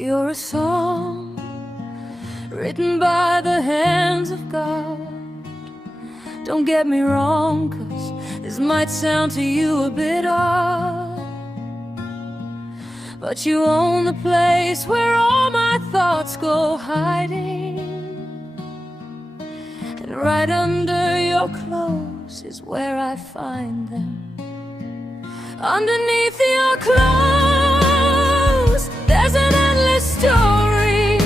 You're a song written by the hands of God. Don't get me wrong, 'cause this might sound to you a bit odd, but you own the place where all my thoughts go hiding, and right under your clothes is where I find them. Underneath your clothes, there's an endless story.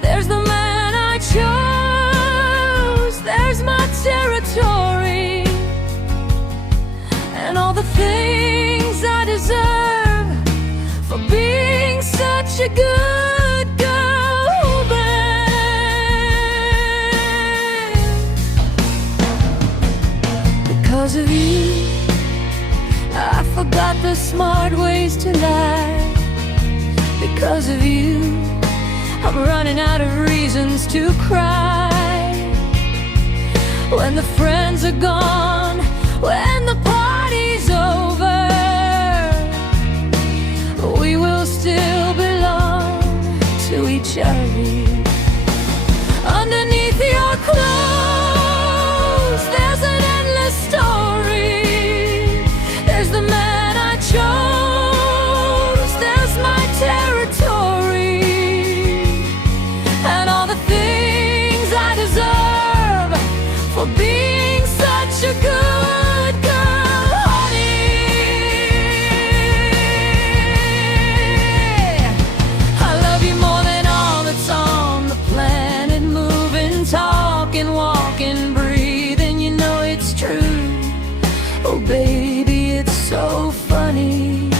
There's the man I chose, there's my territory, and all the things I deserve for being such a good girl, babe. Because of you, I forgot the smart ways to lie. Because of you, I'm running out of reasons to cry. When the friends are gone, when the party's over, we will still belong to each other. Underneath your clothes, there's an endless story. There's the man I chose, there's my territory, and all the things I deserve for being such a good girl, honey. I love you more than all that's on the planet, moving, talking, walking, breathing. You know it's true. Oh baby, it's so funny.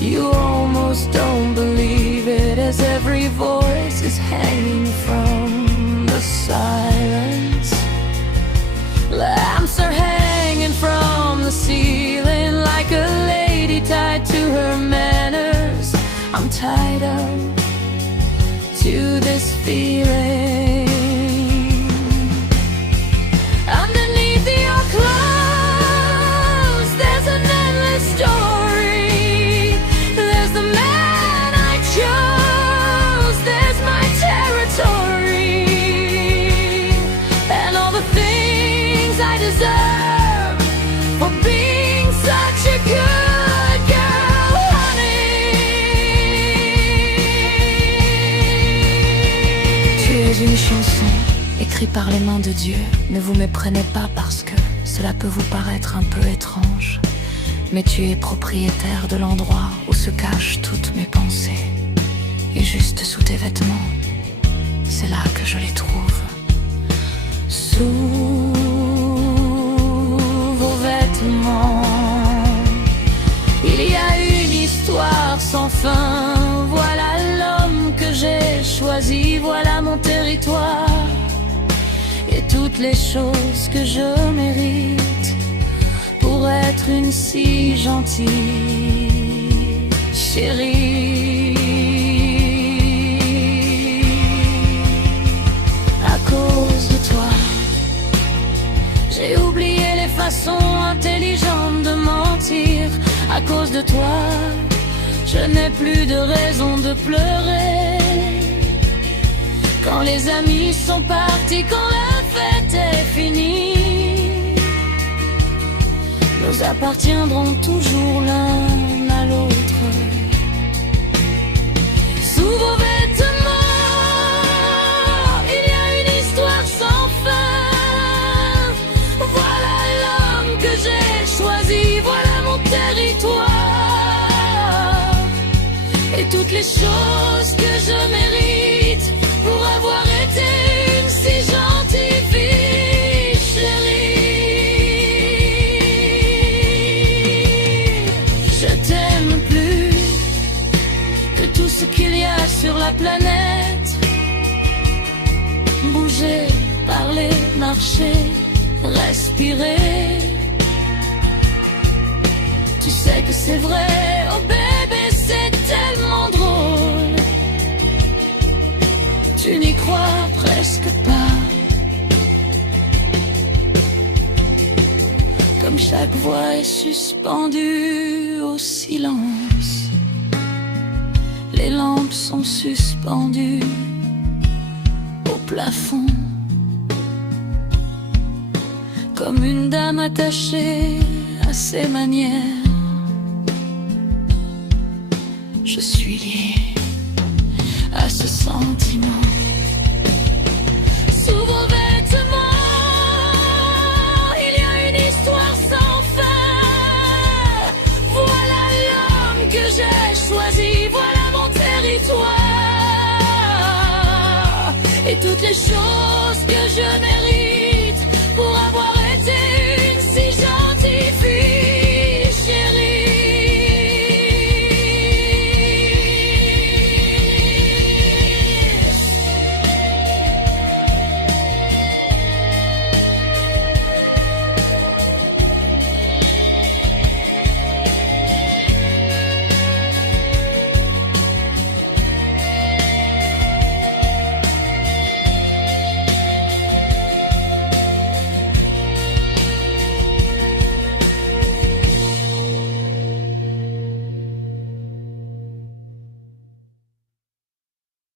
You almost don't believe it, as every voice is hanging from the silence. Lamps are hanging from the ceiling like a lady tied to her manners. I'm tied up to this feeling. Underneath your clothes, there's an endless story. There's the man I chose, there's my territory, and all the things I deserve for being such a good girl, honey. Tu es une chanson écrite par les mains de Dieu. Ne vous méprenez pas parce que cela peut vous paraître un peu étrange, mais tu es propriétaire de l'endroit où se cachent toutes mes pensées. Et juste sous tes vêtements, c'est là que je les trouve. Sous vos vêtements, il y a une histoire sans fin. Voilà l'homme que j'ai choisi, voilà mon territoire, et toutes les choses que je mérite pour être une si gentille chérie. À cause de toi, j'ai oublié les façons intelligentes de mentir. À cause de toi, je n'ai plus de raison de pleurer. Quand les amis sont partis, quand la fête est finie, nous appartiendrons toujours l'un à l'autre. Sous vos vêtements, il y a une histoire sans fin. Voilà l'homme que j'ai choisi, voilà mon territoire, et toutes les choses que je mérite pour avoir été une si gentille fille chérie. Je t'aime plus que tout ce qu'il y a sur la planète. Bouger, parler, marcher, respirer. Tu sais que c'est vrai, oh bébé, c'est tellement drôle. Tu n'y crois presque pas. Comme chaque voix est suspendue au silence. Les lampes sont suspendues au plafond, comme une dame attachée à ses manières. Je suis lié à ce sentiment. Sous vos vêtements, il y a une histoire sans fin. Voilà l'homme que j'ai choisi, voilà mon territoire. Et toutes les choses